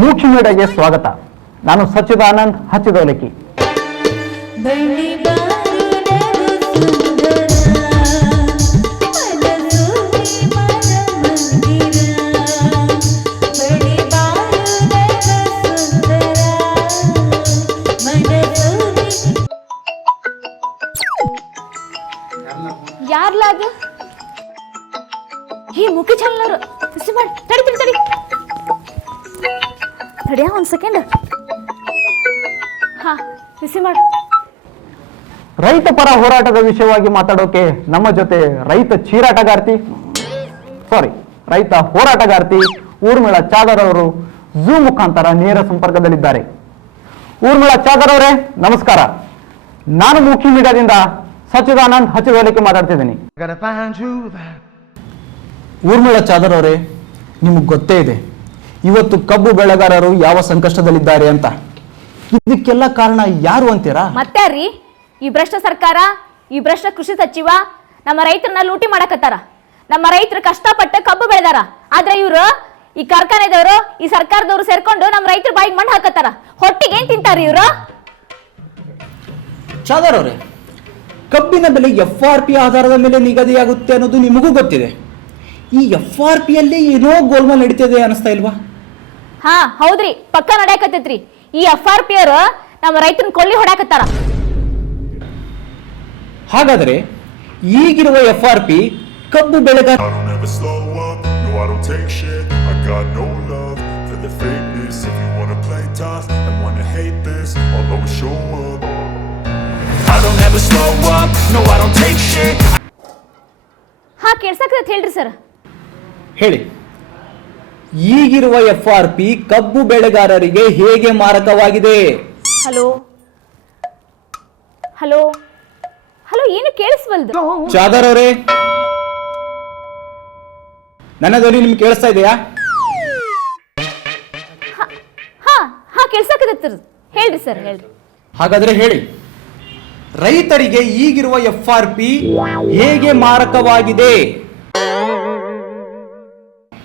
ಮೂಕ್ಷ ಮೇಡಗೆ ಸ್ವಾಗತ. ನಾನು ಸಚ್ಚಿದಾನಂದ್ ಹಚ್ಚಿದೋಲಕಿ. ಯಾರ್ಲಾಗ ಈ ಮುಖ ಮನ ಮಂದಿರ ತಡಿಯ ಒಂದ್ ಸೆಕೆಂಡ್ ಹಾ ರಿಸೀವ್ ಮಾಡು. ರೈತ ಪರ ಹೋರಾಟದ ವಿಷಯವಾಗಿ ಮಾತಾಡೋಕೆ ನಮ್ಮ ಜೊತೆ ರೈತ ಚೀರಾಟಗಾರ್ತಿ ಸಾರಿ ರೈತ ಹೋರಾಟಗಾರ್ತಿ ಊರ್ಮಿಳ ಚಾದರ್ ಅವರು ಝೂ ಮುಖಾಂತರ ನೇರ ಸಂಪರ್ಕದಲ್ಲಿದ್ದಾರೆ. ಊರ್ಮಿಳ ಚಾದರ್ ಅವರೇ ನಮಸ್ಕಾರ. ನಾನು ಮುಖ್ಯ ಮೀಡಿಯಾದಿಂದ ಸಚ್ಚಿದಾನಂದ್ ಹಚ್ಚಿದೋಲಕ್ಕೆ ಮಾತಾಡ್ತಿದ್ದೀನಿ. ಊರ್ಮಿಳ ಚಾದರ್ ಅವರೇ ನಿಮಗೆ ಗೊತ್ತೇ ಇದೆ. ಇವತ್ತು ಕಬ್ಬು ಬೆಳೆಗಾರರು ಯಾವ ಸಂಕಷ್ಟದಲ್ಲಿದ್ದಾರೆ ಅಂತ? ಇದಕ್ಕೆಲ್ಲ ಕಾರಣ ಯಾರು ಅಂತೀರಾ? ಮತ್ತೆ ರೀ ಈ ಭ್ರಷ್ಟ ಸರ್ಕಾರ ಈ ಭ್ರಷ್ಟ ಕೃಷಿ ಸಚಿವ ನಮ್ಮ ರೈತರನ್ನ ಲೂಟಿ ಮಾಡಕತ್ತಾರ. ನಮ್ಮ ರೈತರು ಕಷ್ಟಪಟ್ಟು ಕಬ್ಬು ಬೆಳೆದಾರ. ಆದ್ರೆ ಇವರು ಈ ಕಾರ್ಖಾನೆದವರು ಈ ಸರ್ಕಾರದವರು ಸೇರ್ಕೊಂಡು ನಮ್ಮ ರೈತರ ಬಾಯಿಗೆ ಮಣ್ಣು ಹಾಕತ್ತಾರ. ಹೊಟ್ಟಿಗೆ ಏನ್ ತಿಂತಾರ ಇವರು? ಚಾದರ್ ಅವರೇ ಕಬ್ಬಿನ ಬೆಲೆ ಎಫ್ ಆರ್ ಪಿ ಆಧಾರದ ಮೇಲೆ ನಿಗದಿಯಾಗುತ್ತೆ ಅನ್ನೋದು ನಿಮಗೂ ಗೊತ್ತಿದೆ. ಈ ಎಫ್ ಆರ್ ಪಿಯಲ್ಲಿ ಏನೋ ಗೋಲ್ಮಾಲ್ ನಡೀತಿದೆ ಅನಿಸ್ತಾ ಇಲ್ವಾ? ಹಾ ಹೌದ್ರಿ. ಪಕ್ಕ ನಡ್ಯಾಕತ್ತೈತ್ರಿ. ಈ ಎಫ್ ಆರ್ ಪಿ ಅವರು ನಮ್ಮ ರೈತನ ಕೊಳ್ಳಿ ಹೊಡಾಕತ್ತಾರ ಹಾಗಾದ್ರೆ ಈಗಿರುವ ಎಫ್ ಆರ್ ಪಿ ಕಬ್ಬು ಬೆಳಗ್ರಿ ಸರ್. ಹೇಳಿ. ಈಗಿರುವ ಎಫ್ ಆರ್ ಪಿ ಕಬ್ಬು ಬೆಳೆಗಾರರಿಗೆ ಹೇಗೆ ಮಾರಕವಾಗಿದೆ? ಹಲೋ? ಹಲೋ? ಹಲೋ ಏನು ಕೇಳಿಸ್ವಲ್ದು? ಚಾದರ್ ಅವರೇ? ನನ್ನ ಧ್ವನಿ ನಿಮ್ಗೆ ಕೇಳಿಸ್ತಾ ಇದೆಯಾ? ಹಾ ಹಾ ಹೇಳ್ರಿ ಸರ್ ಹೇಳ್ರಿ. ಹಾಗಾದ್ರೆ ಹೇಳಿ. ರೈತರಿಗೆ ಈಗಿರುವ ಎಫ್ ಆರ್ ಪಿ ಹೇಗೆ ಮಾರಕವಾಗಿದೆ?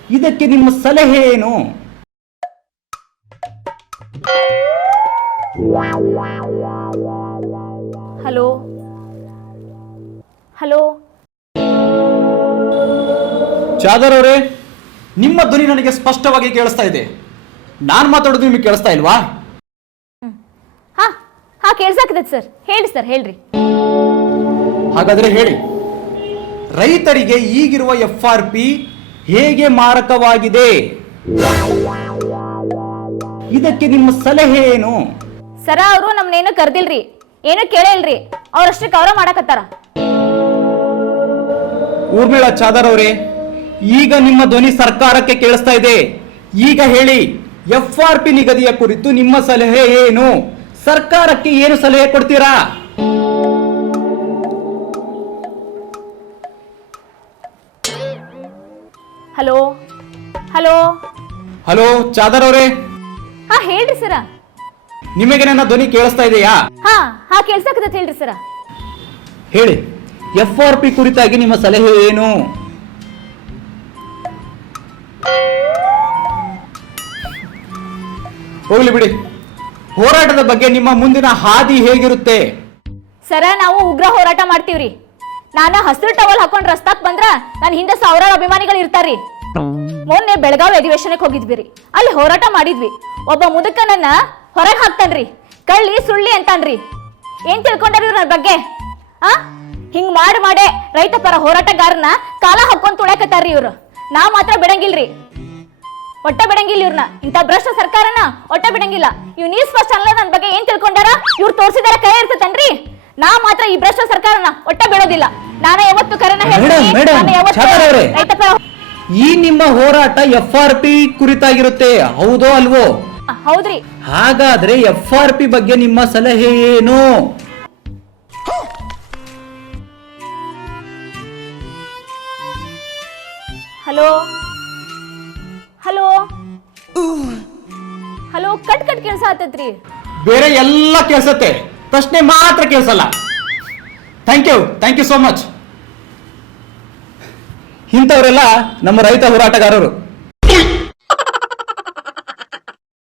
ಇದಕ್ಕೆ ನಿಮ್ಮ ಸಲಹೆ ಏನು? ಹಲೋ? ಹಲೋ? ಚಾದರ್ ಅವರೇ ನಿಮ್ಮ ಧ್ವನಿ ನನಗೆ ಸ್ಪಷ್ಟವಾಗಿ ಕೇಳಿಸ್ತಾ ಇದೆ. ನಾನು ಮಾತಾಡೋದು ನಿಮಗೆ ಕೇಳಿಸ್ತಾ ಇಲ್ವಾ? ಹಾ ಹಾ ಸರ್. ಹೇಳಿ ಸರ್ ಹೇಳ್ರಿ. ಹಾಗಾದ್ರೆ ಹೇಳಿ. ರೈತರಿಗೆ ಈಗಿರುವ ಎಫ್ ಆರ್ ಪಿ ಹೇಗೆ ಮಾರಕವಾಗಿದೆ? ಇದಕ್ಕೆ ನಿಮ್ಮ ಸಲಹೆ ಏನು? ಸರ ಅವರು ನಮ್ನೇನು ಕರ್ದಿಲ್ರಿ. ಏನು ಕೇಳಿಲ್ರಿ. ಅವ್ರಷ್ಟಕ್ಕೆ ಕವರ ಮಾಡಕತ್ತಾರ. ಊರ್ಮಿಳಾ ಚಾದರ್ ಅವರೇ ಈಗ ನಿಮ್ಮ ಧ್ವನಿ ಸರ್ಕಾರಕ್ಕೆ ಕೇಳಿಸ್ತಾ ಇದೆ. ಈಗ ಹೇಳಿ ಎಫ್ ಆರ್ ಪಿ ನಿಗದಿಯ ಕುರಿತು ನಿಮ್ಮ ಸಲಹೆ ಏನು? ಸರ್ಕಾರಕ್ಕೆ ಏನು ಸಲಹೆ ಕೊಡ್ತೀರಾ? ಹಲೋ? ಹಲೋ? ಹಲೋ ಚಾದರ್ ಅವರೇ? ಹಾ ಹೇಳ್ರಿ ಸರ. ನಿಮಗೆ ನನ್ನ ಧ್ವನಿ ಕೇಳಿಸ್ತಾ ಇದೆಯಾ? ಹಾ ಹಾ ಕೇಳ್ಸಕತ್ತೈತ್ ಹೇಳ್ರಿ ಸರ. ಹೇಳಿ ಎಫ್ ಆರ್ ಪಿ ಕುರಿತಾಗಿ ನಿಮ್ಮ ಸಲಹೆ ಏನು? ಹೋಗ್ಲಿ ಬಿಡಿ. ಹೋರಾಟದ ಬಗ್ಗೆ ನಿಮ್ಮ ಮುಂದಿನ ಹಾದಿ ಹೇಗಿರುತ್ತೆ? ಸರ ನಾವು ಉಗ್ರ ಹೋರಾಟ ಮಾಡ್ತೀವ್ರಿ. ನಾನು ಹಸಿರು ಟವಲ್ ಹಾಕೊಂಡ್ ರಸ್ತಾಕ್ ಬಂದ್ರ ನನ್ನ ಹಿಂದೆ ಸಾವಿರಾರು ಅಭಿಮಾನಿಗಳು ಇರ್ತಾರಿ ಮೊನ್ನೆ ಬೆಳಗಾವಿ ಅಧಿವೇಶನಕ್ಕೆ ಹೋಗಿದ್ವಿ ಅಲ್ಲಿ ಹೋರಾಟ ಮಾಡಿದ್ವಿ. ಒಬ್ಬ ಮುದುಕನನ್ನ ಹೊರಗೆ ಹಾಕ್ತಾನ್ರಿ. ಕಳ್ಳಿ ಸುಳ್ಳಿ ಅಂತಾನ್ರಿ. ಏನ್ ತಿಳ್ಕೊಂಡ್ರಿ ಇವ್ರ ಬಗ್ಗೆ? ಆ? ಹಿಂಗ್ ಮಾಡಿ ಮಾಡೇ ರೈತ ಪರ ಹೋರಾಟಗಾರನ ಕಾಲ ಹಾಕೊಂಡ್ ತುಳಕತ್ತಾರ್ರಿ ಇವ್ರು. ನಾ ಮಾತ್ರ ಬಿಡಂಗಿಲ್ರಿ. ಒಟ್ಟ ಬಿಡಂಗಿಲ್ಲ ಇವ್ರನ್ನ ಇಂಥ ಭ್ರಷ್ಟ ಸರ್ಕಾರನ ಒಟ್ಟ ಬಿಡಂಗಿಲ್ಲ. ಇವ್ ನ್ಯೂಸ್ ಫಸ್ಟ್ ಚಾನಲ್ ನನ್ನ ಬಗ್ಗೆ ಏನ್ ತಿಳ್ಕೊಂಡಾರ? ಇವ್ರು ತೋರಿಸಿದಾರ ಕೈ ಇರ್ತತನ್ರಿ ನಾ ಮಾತ್ರ ಈ ಭ್ರಷ್ಟ ಸರ್ಕಾರನ ಒಟ್ಟ ಬಿಡೋದಿಲ್ಲ ನಾನು ಯಾವತ್ತು ಕರೆನ ಮೇಡಮ್, ಮೇಡಮ್, ರೈತ ಪರ ಈ ನಿಮ್ಮ ಹೋರಾಟ ಎಫ್ ಆರ್ ಪಿ ಕುರಿತಾಗಿರುತ್ತೆ ಹೌದೋ ಅಲ್ವೋ? ಆ, ಹೌದ್ರಿ. ಹಾಗಾದ್ರೆ ಎಫ್ ಆರ್ ಪಿ ಬಗ್ಗೆ ನಿಮ್ಮ ಸಲಹೆ ಏನು? Hello? Hello? Hello cut cut ಕೆಲಸ ಆತತ್ರಿ ಬೇರೆ ಎಲ್ಲ ಕೇಳಿಸತ್ತೆ. ಪ್ರಶ್ನೆ ಮಾತ್ರ ಕೇಳಿಸಲ್ಲ. Thank you thank you so much ಇಂಥವರೆಲ್ಲ ನಮ್ಮ ರೈತ ಹೋರಾಟಗಾರರು.